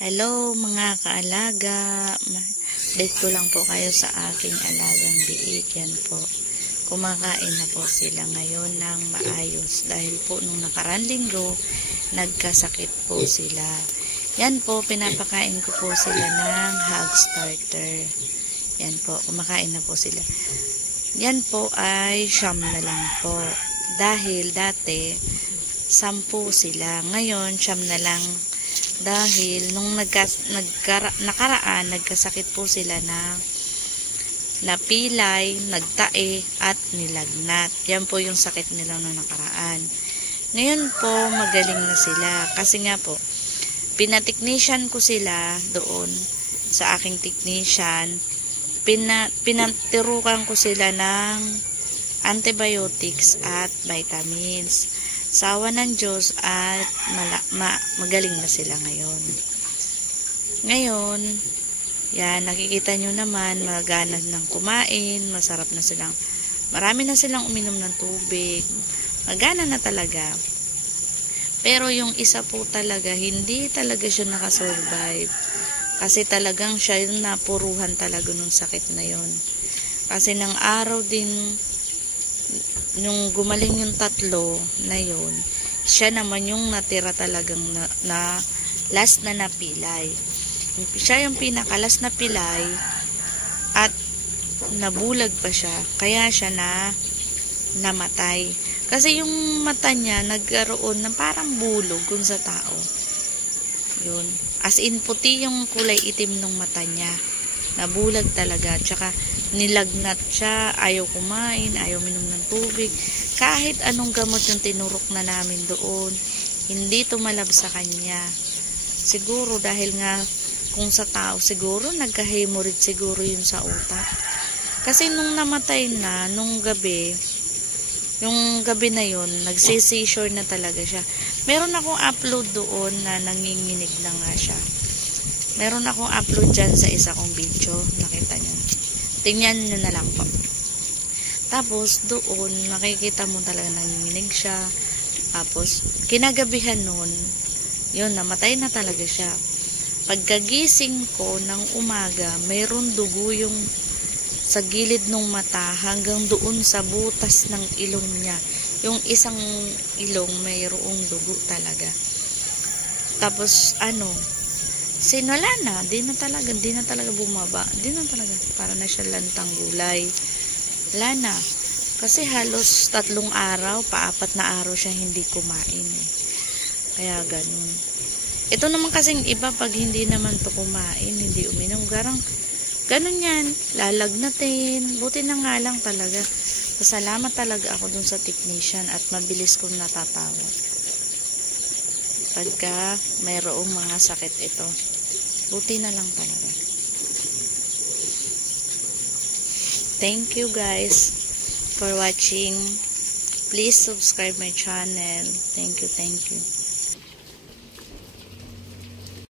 Hello mga kaalaga, update ko lang po kayo sa aking alagang biik. Yan po, kumakain na po sila ngayon ng maayos dahil po nung nakaraan linggo nagkasakit po sila. Yan po, pinapakain ko po sila ng hog starter. Yan po, kumakain na po sila. Yan po ay siyam na lang po dahil dati 10 sila, ngayon siyam na lang. Dahil nung nakaraan, nagkasakit po sila na napilay, nagtae, at nilagnat. Yan po yung sakit nila nung nakaraan. Ngayon po, magaling na sila. Kasi nga po, pinateknisyan ko sila doon sa aking technician. Pinatirukan ko sila ng antibiotics at vitamins. Sa awa ng Diyos at magaling na sila ngayon. Ngayon, yan, nakikita nyo naman, magana ng kumain, masarap na silang, marami na silang uminom ng tubig, magana na talaga. Pero yung isa po talaga, hindi talaga siya nakasurvive. Kasi talagang siya yung napuruhan talaga nung sakit na yon. Kasi ng araw din, nung gumaling yung 3 na yun, siya naman yung natira talagang na last na napilay. Siya yung pinaka-last na pilay at nabulag pa siya. Kaya siya namatay. Kasi yung mata niya nagkaroon ng parang bulog kung sa tao. Yun. As in, puti yung kulay itim ng mata niya. Nabulag talaga. Tsaka nilagnat siya, ayaw kumain, ayaw minom ng tubig. Kahit anong gamot yung tinurok na namin doon, hindi tumalab sa kanya. Siguro dahil nga kung sa tao, siguro nagka-hemorrhage siguro yun sa utak. Kasi nung namatay na, nung gabi, yung gabi na yun, nagsi-seizure na talaga siya. Meron akong upload doon na nanginginig na nga siya. Meron akong upload dyan sa isa kong video. Nakita niyo. Tingnan nyo na lang po. Tapos, doon, makikita mo talaga nanginginig siya. Tapos, kinagabihan nun, yun, namatay na talaga siya. Pagkagising ko ng umaga, mayroon dugo yung sa gilid ng mata hanggang doon sa butas ng ilong niya. Yung isang ilong, mayroong dugo talaga. Tapos, sinala na, di na talaga bumaba, di na talaga, para na siya lantang gulay. Wala na, kasi halos 3 araw, 4 na araw siya hindi kumain eh. Kaya ganun. Ito naman kasing iba, pag hindi naman to kumain, hindi uminom, ganun yan, lalagnatin. Buti na nga lang talaga, pasalamat talaga ako dun sa technician at mabilis kong natatawag pagka mayroong mga sakit ito. Buti na lang talaga. Thank you guys for watching. Please subscribe my channel. Thank you.